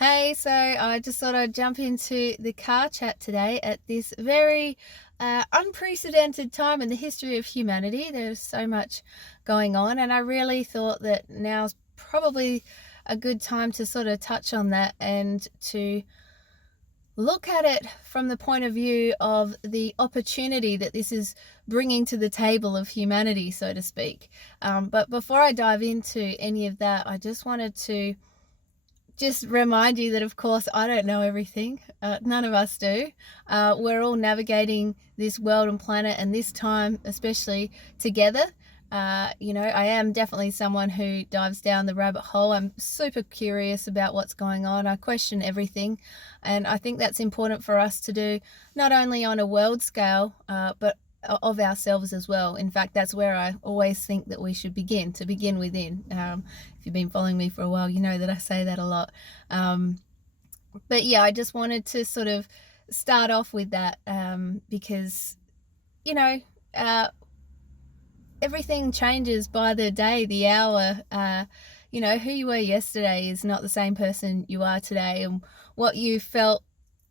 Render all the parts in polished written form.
Hey, so I just thought I'd jump into the car chat today at this very unprecedented time in the history of humanity. There's so much going on, and I really thought that now's probably a good time to sort of touch on that and to look at it from the point of view of the opportunity that this is bringing to the table of humanity, so to speak. But before I dive into any of that, I just wanted to just remind you that, of course, I don't know everything. None of us do. We're all navigating this world and planet and this time, especially together. I am definitely someone who dives down the rabbit hole. I'm super curious about what's going on. I question everything. And I think that's important for us to do, not only on a world scale, but of ourselves as well. In fact, that's where I always think that we should begin, to begin within. If you've been following me for a while, you know that I say that a lot. But yeah, I just wanted to sort of start off with that because, you know, uh, everything changes by the day, the hour. Who you were yesterday is not the same person you are today, and what you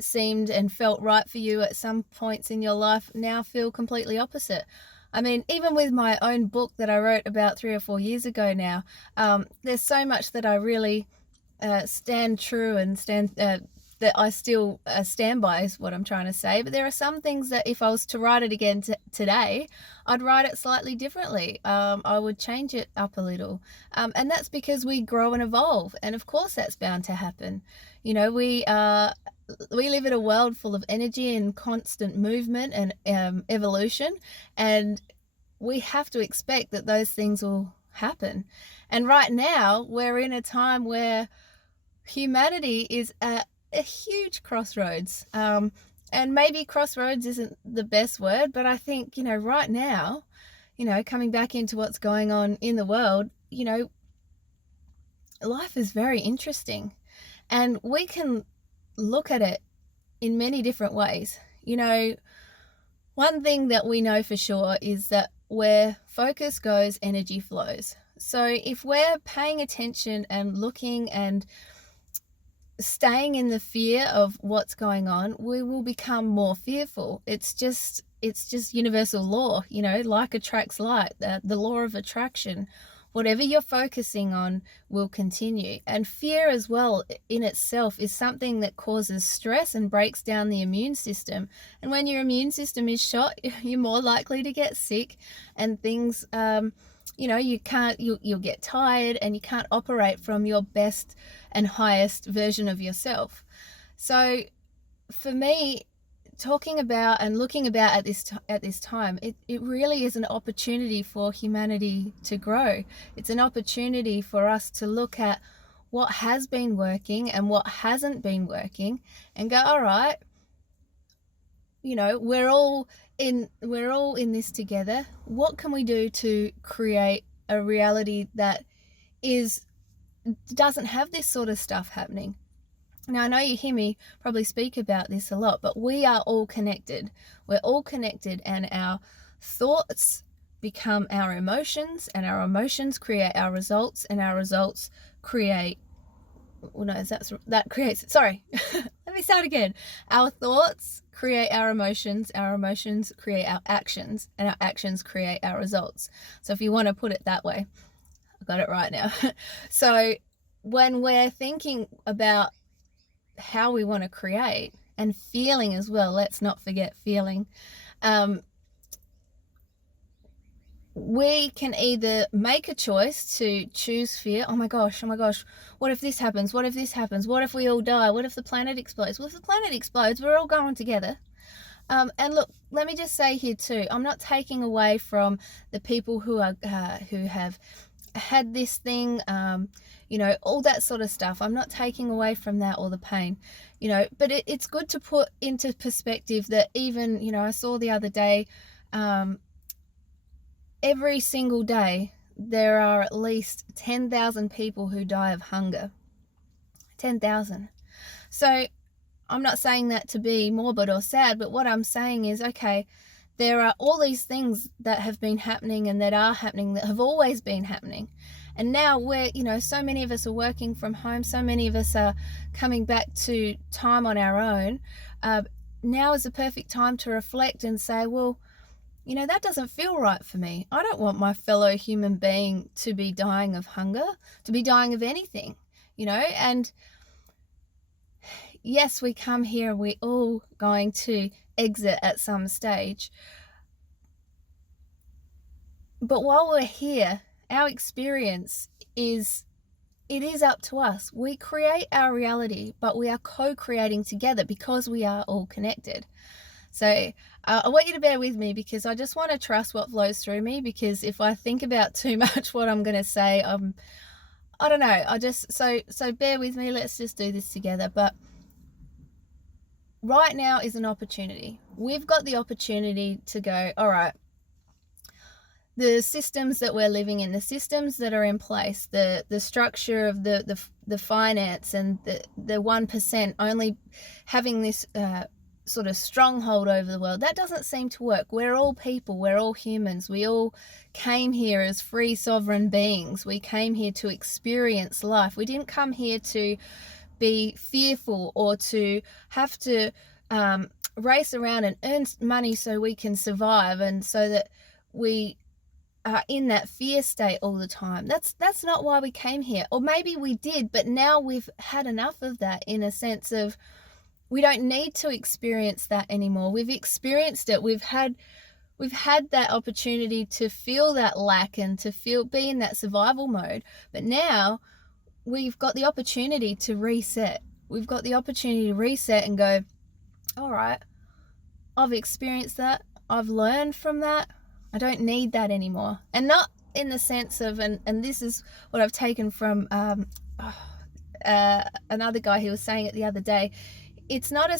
seemed and felt right for you at some points in your life now feel completely opposite. I mean, even with my own book that I wrote about 3 or 4 years ago now, there's so much that I really stand true and that I still stand by, is what I'm trying to say. But there are some things that if I was to write it again today, I'd write it slightly differently. I would change it up a little. And that's because we grow and evolve. And of course, that's bound to happen. We live in a world full of energy and constant movement and evolution, and we have to expect that those things will happen. And right now, we're in a time where humanity is at a huge crossroads. And maybe crossroads isn't the best word, but I think, right now, coming back into what's going on in the world, life is very interesting. And we can look at it in many different ways. One thing that we know for sure is that where focus goes, energy flows. So if we're paying attention and looking and staying in the fear of what's going on, we will become more fearful. It's just universal law, like attracts like, the law of attraction. Whatever you're focusing on will continue. And fear as well in itself is something that causes stress and breaks down the immune system. And when your immune system is shot, you're more likely to get sick and things, you'll get tired and you can't operate from your best and highest version of yourself. So for me, talking about and looking about at this time, it really is an opportunity for humanity to grow. It's an opportunity for us to look at what has been working and what hasn't been working and go, all right, we're all in this together. What can we do to create a reality that doesn't have this sort of stuff happening? Now, I know you hear me probably speak about this a lot, but we are all connected. We're all connected, and our thoughts become our emotions, and our emotions create our results, and our results create... Well, no, that creates... Sorry. Let me start again. Our thoughts create our emotions create our actions, and our actions create our results. So if you want to put it that way, I got it right now. So when we're thinking about how we want to create, and feeling as well, let's not forget feeling, we can either make a choice to choose fear. Oh my gosh, what if this happens? What if this happens? What if we all die? What if the planet explodes? Well, if the planet explodes, we're all going together. And look, let me just say here too, I'm not taking away from the people who have had this thing, all that sort of stuff. I'm not taking away from that or the pain, but it's good to put into perspective that even, I saw the other day, every single day there are at least 10,000 people who die of hunger. 10,000. So I'm not saying that to be morbid or sad, but what I'm saying is, okay, there are all these things that have been happening and that are happening, that have always been happening. And now we're, so many of us are working from home, so many of us are coming back to time on our own. Now is the perfect time to reflect and say, well, that doesn't feel right for me. I don't want my fellow human being to be dying of hunger, to be dying of anything, and yes, we come here, we're all going to exit at some stage. But while we're here, our experience is, it is up to us. We create our reality, but we are co-creating together because we are all connected. So I want you to bear with me, because I just want to trust what flows through me, because if I think about too much what I'm going to say, I don't know. So bear with me. Let's just do this together. But right now is an opportunity. We've got the opportunity to go, all right, the systems that we're living in, the systems that are in place, the structure of the finance, and the 1% only having this sort of stronghold over the world, that doesn't seem to work. We're all people, we're all humans. We all came here as free sovereign beings. We came here to experience life. We didn't come here to be fearful or to have to race around and earn money so we can survive, and so that we are in that fear state all the time. That's not why we came here. Or maybe we did, but now we've had enough of that, in a sense of, we don't need to experience that anymore. We've experienced it. We've had that opportunity to feel that lack and to be in that survival mode. But now we've got the opportunity to reset. We've got the opportunity to reset and go, all right, I've experienced that. I've learned from that. I don't need that anymore. And not in the sense of, and this is what I've taken from another guy who was saying it the other day. It's not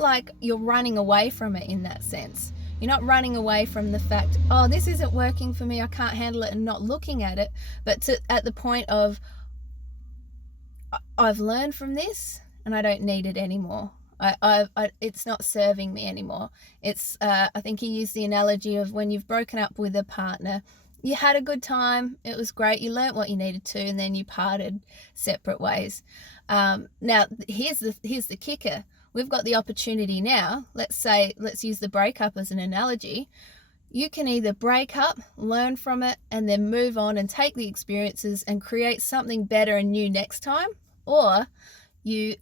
like you're running away from it in that sense. You're not running away from the fact, oh, this isn't working for me, I can't handle it, and not looking at it, but at the point of, I've learned from this and I don't need it anymore. It's not serving me anymore. It's I think he used the analogy of when you've broken up with a partner. You had a good time, it was great, you learnt what you needed to, and then you parted separate ways. Now here's the kicker. We've got the opportunity now. Let's use the breakup as an analogy. You can either break up, learn from it, and then move on and take the experiences and create something better and new next time, or you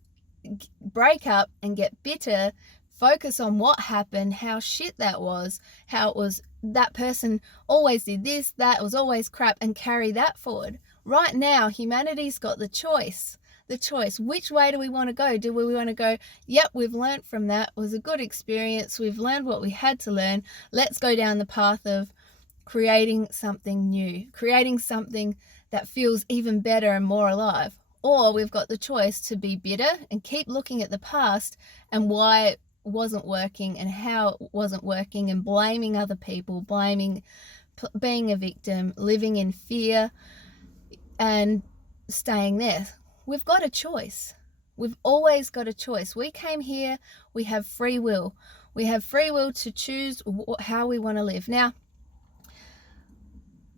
break up and get bitter, focus on what happened, how shit that was, how it was that person always did this, that was always crap, and carry that forward. Right now, humanity's got the choice. Which way do we want to go? Do we want to go, yep, we've learned from that, it was a good experience, we've learned what we had to learn, let's go down the path of creating something new, creating something that feels even better and more alive? Or we've got the choice to be bitter and keep looking at the past and why it wasn't working and how it wasn't working, and blaming other people, being a victim, living in fear and staying there. We've got a choice. We've always got a choice. We came here, we have free will. We have free will to choose how we want to live. Now,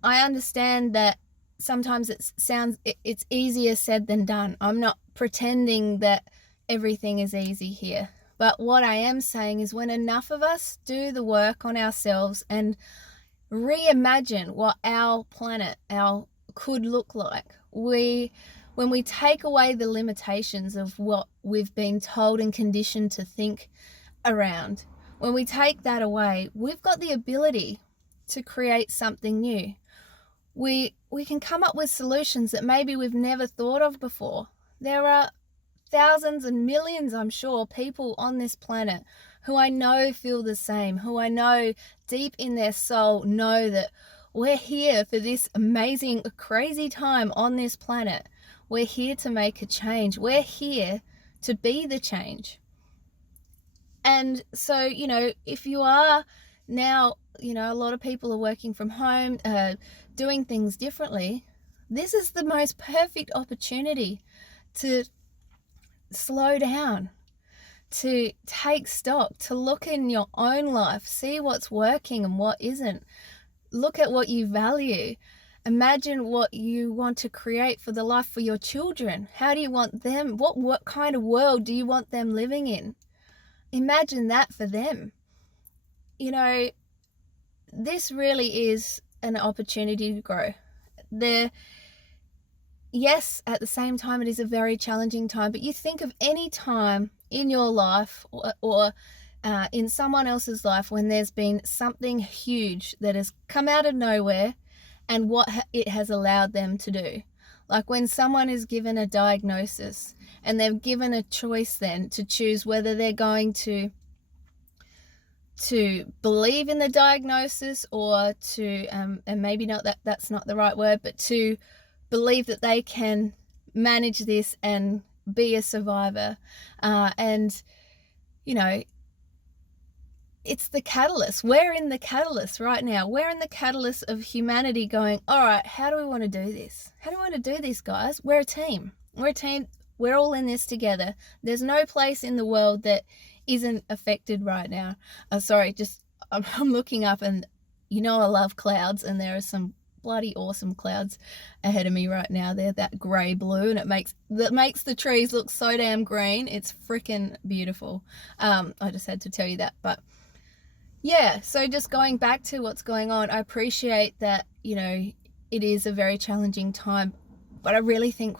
I understand that sometimes it's easier said than done. I'm not pretending that everything is easy here. But what I am saying is, when enough of us do the work on ourselves and reimagine what our planet could look like, when we take away the limitations of what we've been told and conditioned to think around, when we take that away, we've got the ability to create something new. We can come up with solutions that maybe we've never thought of before. There are thousands and millions, I'm sure, people on this planet who I know feel the same, who I know deep in their soul know that we're here for this amazing, crazy time on this planet. We're here to make a change. We're here to be the change. And so, if you are now, a lot of people are working from home, doing things differently, this is the most perfect opportunity to slow down, to take stock, to look in your own life, see what's working and what isn't, look at what you value, Imagine what you want to create for the life for your children. How do you want them? What kind of world do you want them living in? Imagine that for them. You know, this really is an opportunity to grow. Yes, at the same time, it is a very challenging time, but you think of any time in your life or in someone else's life when there's been something huge that has come out of nowhere and what it has allowed them to do. Like when someone is given a diagnosis and they're given a choice then to choose whether they're going to believe in the diagnosis or to, and maybe not that's not the right word, but to believe that they can manage this and be a survivor. And, you know, it's the catalyst. We're in the catalyst right now. We're in the catalyst of humanity going, all right, how do we want to do this? How do we want to do this, guys? We're a team. We're a team. We're all in this together. There's no place in the world that isn't affected right now. I'm looking up and I love clouds, and there are some bloody awesome clouds ahead of me right now. They're that grey blue, and it makes the trees look so damn green. It's freaking beautiful. I just had to tell you that. But yeah, so just going back to what's going on, I appreciate that, it is a very challenging time, but I really think,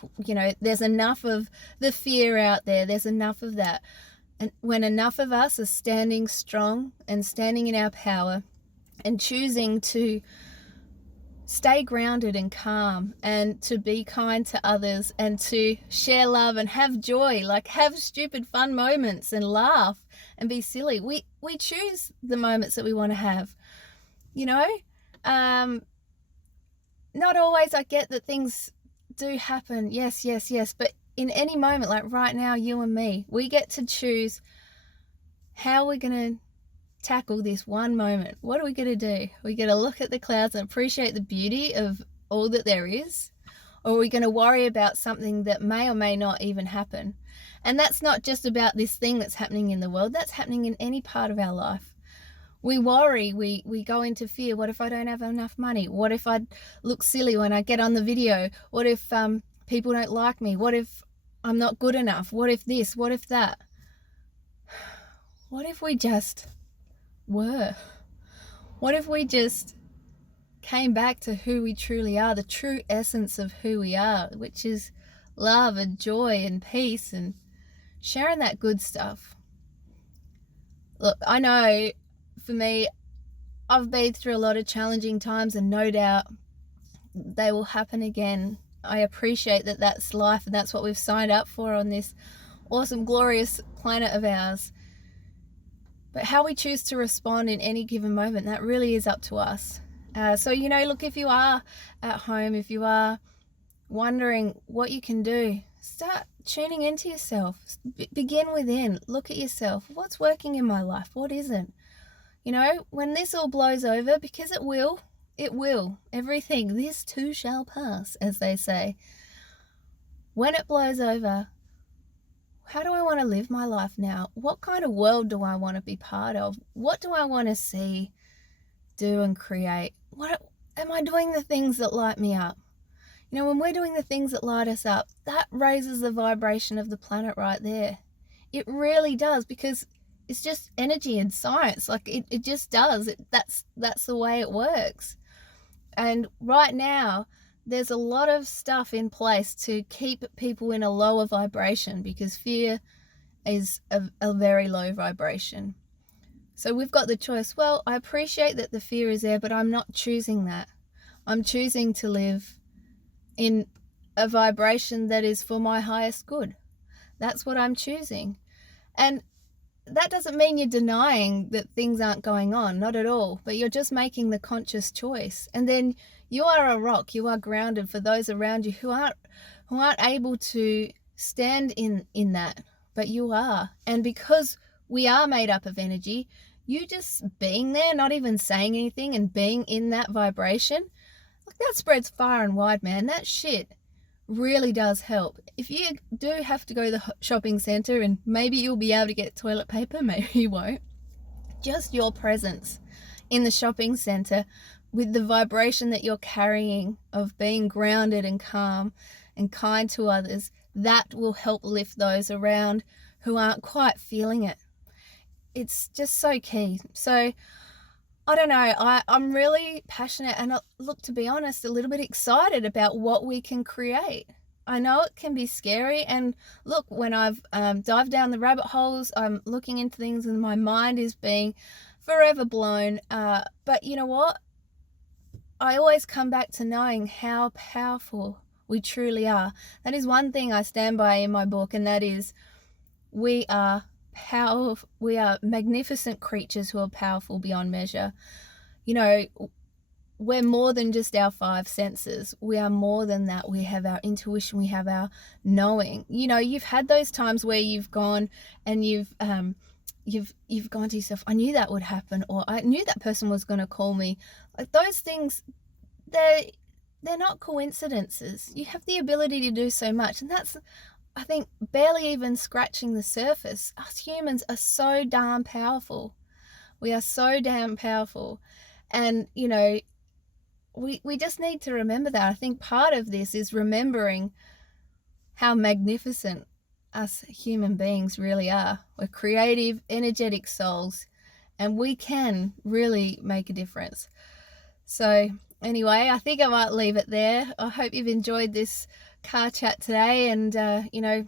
there's enough of the fear out there. There's enough of that. And when enough of us are standing strong and standing in our power and choosing to stay grounded and calm and to be kind to others and to share love and have joy, like have stupid fun moments and laugh and be silly. We choose the moments that we want to have, not always. I get that things do happen. Yes. But in any moment, like right now, you and me, we get to choose how we're going to tackle this one moment. What are we going to do? We're going to look at the clouds and appreciate the beauty of all that there is, or are we going to worry about something that may or may not even happen? And that's not just about this thing that's happening in the world. That's happening in any part of our life. We worry, we go into fear. What if I don't have enough money? What if I look silly when I get on the video? What if people don't like me? What if I'm not good enough? What if this? What if that? What if we just were? What if we just came back to who we truly are, the true essence of who we are, which is love and joy and peace and sharing that good stuff? Look, I know for me, I've been through a lot of challenging times, and no doubt they will happen again. I appreciate that that's life, and that's what we've signed up for on this awesome, glorious planet of ours. But how we choose to respond in any given moment, that really is up to us. So, look, if you are at home, if you are wondering what you can do, start tuning into yourself. Begin within. Look at yourself. What's working in my life? What isn't? When this all blows over, because it will. Everything, this too shall pass, as they say. When it blows over, how do I want to live my life now? What kind of world do I want to be part of? What do I want to see, do, and create? What am I doing? The things that light me up? When we're doing the things that light us up, that raises the vibration of the planet right there. It really does, because it's just energy and science. Like it just does. That's the way it works. And right now, there's a lot of stuff in place to keep people in a lower vibration, because fear is a very low vibration. So we've got the choice. Well, I appreciate that the fear is there, but I'm not choosing that. I'm choosing to live in a vibration that is for my highest good. That's what I'm choosing. And that doesn't mean you're denying that things aren't going on, not at all, but you're just making the conscious choice. And then you are a rock, you are grounded for those around you who aren't able to stand in that, but you are. And because we are made up of energy, you just being there, not even saying anything, and being in that vibration, like that spreads far and wide, man. That shit really does help. If you do have to go to the shopping centre, and maybe you'll be able to get toilet paper, maybe you won't, just your presence in the shopping centre with the vibration that you're carrying of being grounded and calm and kind to others, that will help lift those around who aren't quite feeling it. It's just so key. So I don't know, I'm really passionate and, look, to be honest, a little bit excited about what we can create. I know it can be scary, and look, when I've dived down the rabbit holes, I'm looking into things and my mind is being forever blown. But you know what? I always come back to knowing how powerful we truly are. That is one thing I stand by in my book, and that is we are powerful. We are magnificent creatures who are powerful beyond measure. You know, we're more than just our five senses. We are more than that. We have our intuition, we have our knowing. You know, you've had those times where you've gone and you've gone to yourself, I knew that would happen, or I knew that person was going to call me. Like, those things, they're not coincidences. You have the ability to do so much, and that's, I think, barely even scratching the surface. Us humans are so damn powerful. We are so damn powerful. And, you know, we just need to remember that. I think part of this is remembering how magnificent us human beings really are. We're creative, energetic souls, and we can really make a difference. So anyway, I think I might leave it there. I hope you've enjoyed this car chat today, and you know,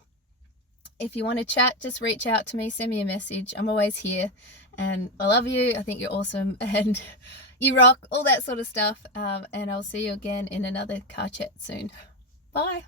if you want to chat, just reach out to me, send me a message. I'm always here, and I love you. I think you're awesome, and you rock, all that sort of stuff. And I'll see you again in another car chat soon. Bye.